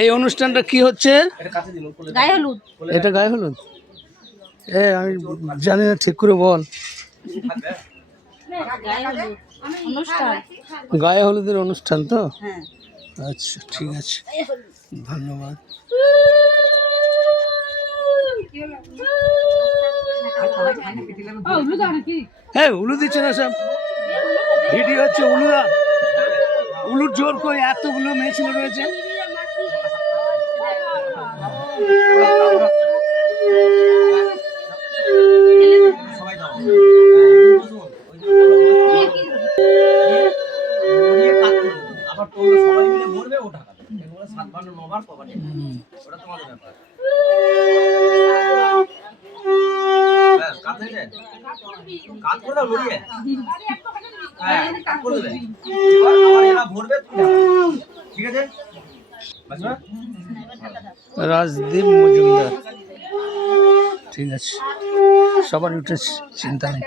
এই অনুষ্ঠানটা কি হচ্ছে? এটা গায়ে হলুদ। আমি জানি না, ঠিক করে বল। গায়ে হলুদের অনুষ্ঠান তো? আচ্ছা, ঠিক আছে, ধন্যবাদ। হ্যাঁ, উলু দিচ্ছে না সব, ভিডিও হচ্ছে। উলুর জোর করে এতগুলো মেয়ে ছিল রয়েছে। রাজদীপ মজুমদার, ঠিক আছে, সবার উঠেছে, চিন্তা নেই।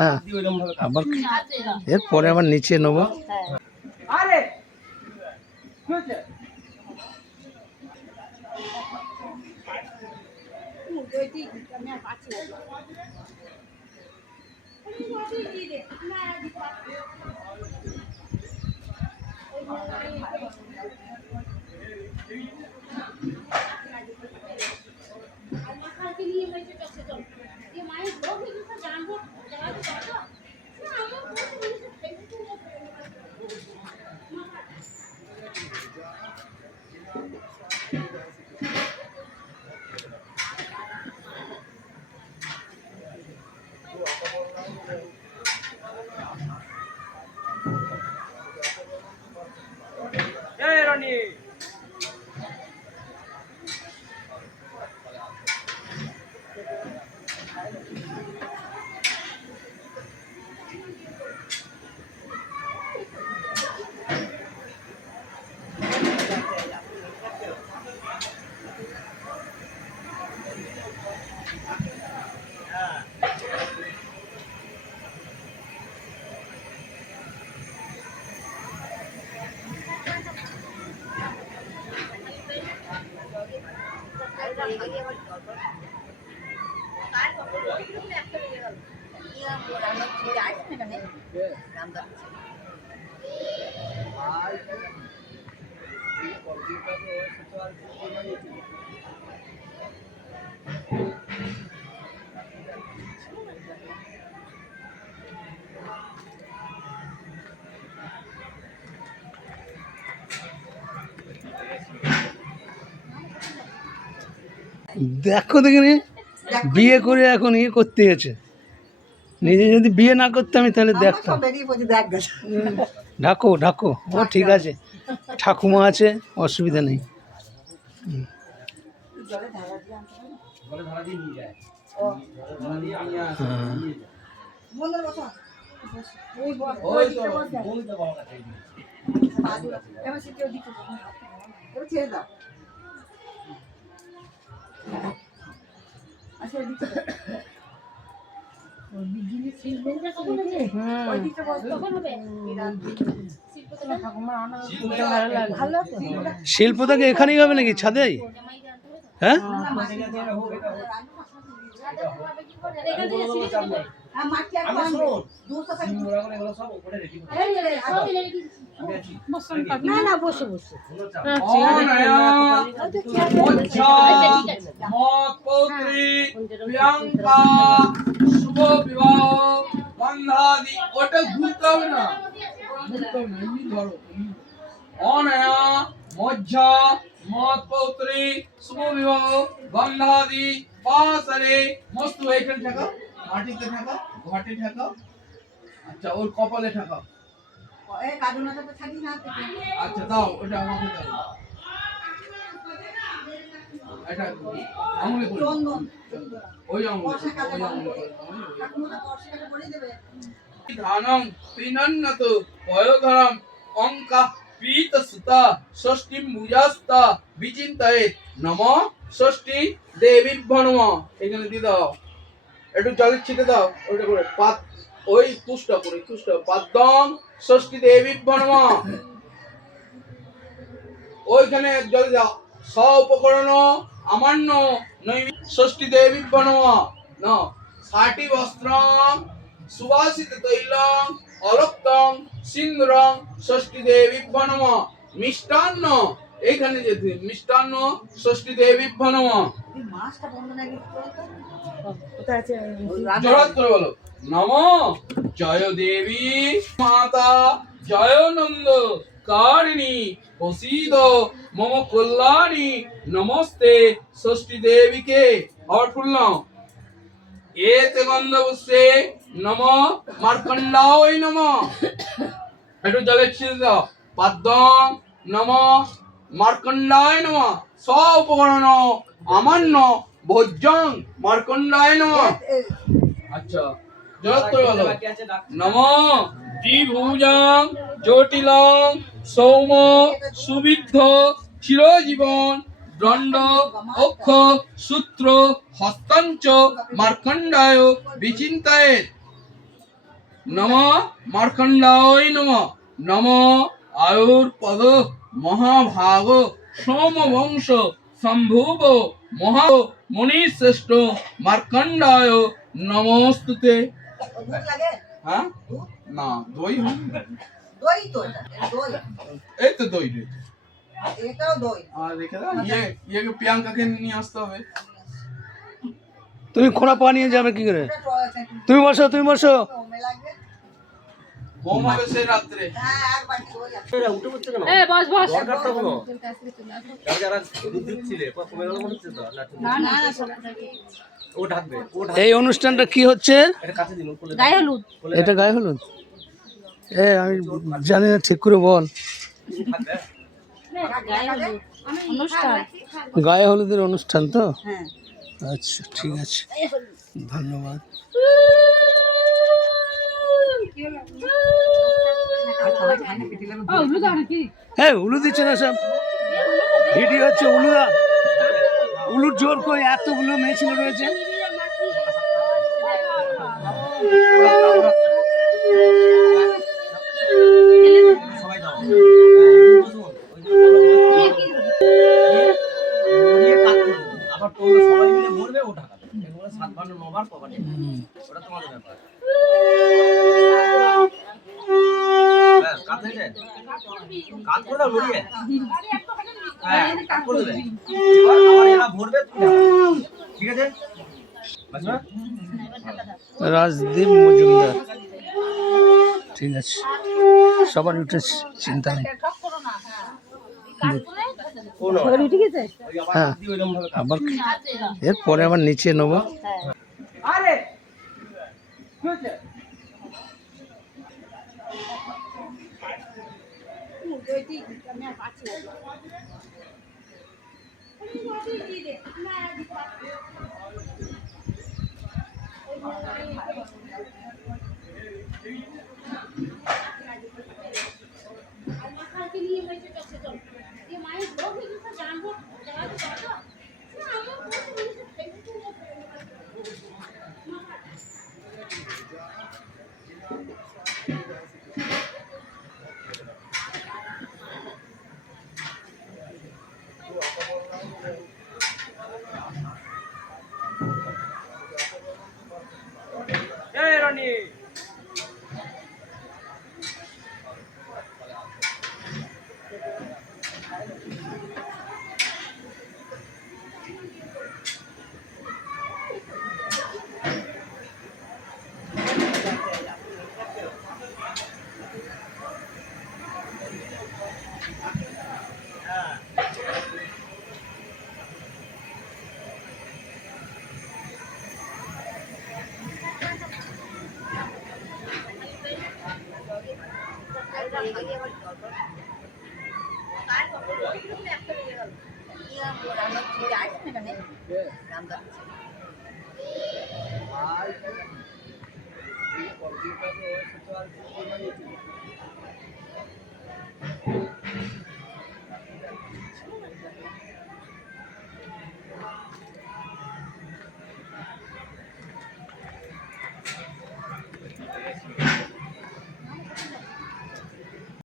হ্যাঁ, আবার এরপরে আবার নিচে নেবো। দেখো দেখিনি, বিয়ে করে এখন ইয়ে করতে গেছে। নিজে যদি বিয়ে না করতাম তাহলে দেখতাম। ঢাকো ঢাকো, ও ঠিক আছে, ঠাকুমা আছে, অসুবিধা নেই। শিল্পটাকে এখানেই হবে নাকি, ছাদেই? হ্যাঁ, ওটা ঘুরতে হবে না, অনয়া মজ্জা মত পৌত্রী শুভ বিবাহ গন্ধাদি পাশরে মস্ত। এখানে ঠাকাও, মাটিতে ঠাকাও, ঘাটে ঠাকাও। আচ্ছা, ওর কপালে ঠাকাও। আচ্ছা, দাও ওটা আমাকে দাও। এটা আঙুলে চন্দন, ওই আঙুলে, ওই আঙুলে ধানং তিনন্নত পয়োধরম অঙ্কা पीतसुता षष्ठी भुजास्ता विचिन्तयेत् नमो षष्ठी देवीभ्यो नमः এখানে দিয়ে দাও একটু জলের ছিটে দাও ওইটা করে পাত ওই তুষ্ট করে তুষ্ট পাদ্যং ষষ্ঠী দেবীভ্যো নমঃ ওইখানে জলে দাও স উপকরণ আমান্য ষষ্ঠী দেবীভ্যো নমঃ ন ষাটি বস্ত্রং সুবাসিত তৈলং অলক্তং সিন্দুরং ষষ্ঠী দেবীভ্যো নমঃ মিষ্টান্ন এইখানে যে মিষ্টান্ন ষষ্ঠী দেবীভ্যো নমঃ জোরাত করে বলো নম জয় দেবী মাতা জয় নন্দ কারিণী প্রসীদ মম কল্যাণী নমস্তে ষষ্ঠী দেবীকে আর ফুললাম এতে গন্ধবস্তে নম মার্কণ্ডায় নম একটু জলে ছিঁড়ে দাও পাদ্যং নম মার্কণ্ডায় নম স উপকরণ আমান্য ভোজ্যং মার্কণ্ডায় নম আচ্ছা জগৎ করে বলো নম দ্বিভুজং জটিলং সৌম সুবিদ্ধ চিরজীবন দণ্ড অক্ষ সূত্র হস্তাঞ্চ মার্কণ্ডায় বিচিন্তায়েৎ নম মার্কণ্ডায় নম নম আয়ুর্পদ মহাভাগ সোমবংশ সম্ভুব মহা মুনিশ্রেষ্ঠ মার্কণ্ডায় নমস্তুতে হ্যাঁ না দই দই তো এটা দই এই তো দই রে এটাও দই আর দেখে দাও ইয়েকে প্রিয়াঙ্কাকে নিয়ে আসতে হবে তুমি খোলা পা নিয়ে যাবে কি করে? তুমি বসো ওমে লাগবে হোম হবে সেই রাত্রে হ্যাঁ এক বাটি দই আছে উঠে পড়ছে কেন? বস বস দরকারটা হলো যারা দুধ দিচ্ছিলে কমে গেল মনে হচ্ছে তো না না ও ঢাকবে এই অনুষ্ঠানটা কি হচ্ছে? এটা কাছে দিন কোলে গায়ে হলুদ এটা গায়ে হলুদ? আমি জানি না, ঠিক করে বল। থাকবে গায়ে হলুদ অনুষ্ঠান গায়ে হলুদের অনুষ্ঠান তো? হ্যাঁ আচ্ছা ঠিক আছে, ধন্যবাদ। হলুদ আর কি হ্যাঁ উলু দিচ্ছে না সব, ভিডিও হচ্ছে উলুদা, উলুর জোর করে এতগুলো মেয়ে ছেলে রয়েছে। সবাই দাও আবার তোমরা সবাই মিলে ভরবে ও ঢাকাবে এগুলো 7 বার 9 বার কভার ওটা তোমাদের ব্যাপার কাজ হয়েছে কাজ করে দাও লড়িয়ে হ্যাঁ কাজ করে দেবে এবার আবার এরা ভরবে তুমি ঢাকাবে ঠিক আছে বুঝছো রাজদীপ মজুমদার, ঠিক আছে, সবার উঠেছে, চিন্তা নেই। হ্যাঁ আবার এরপরে আবার নিচে নেবো। আরে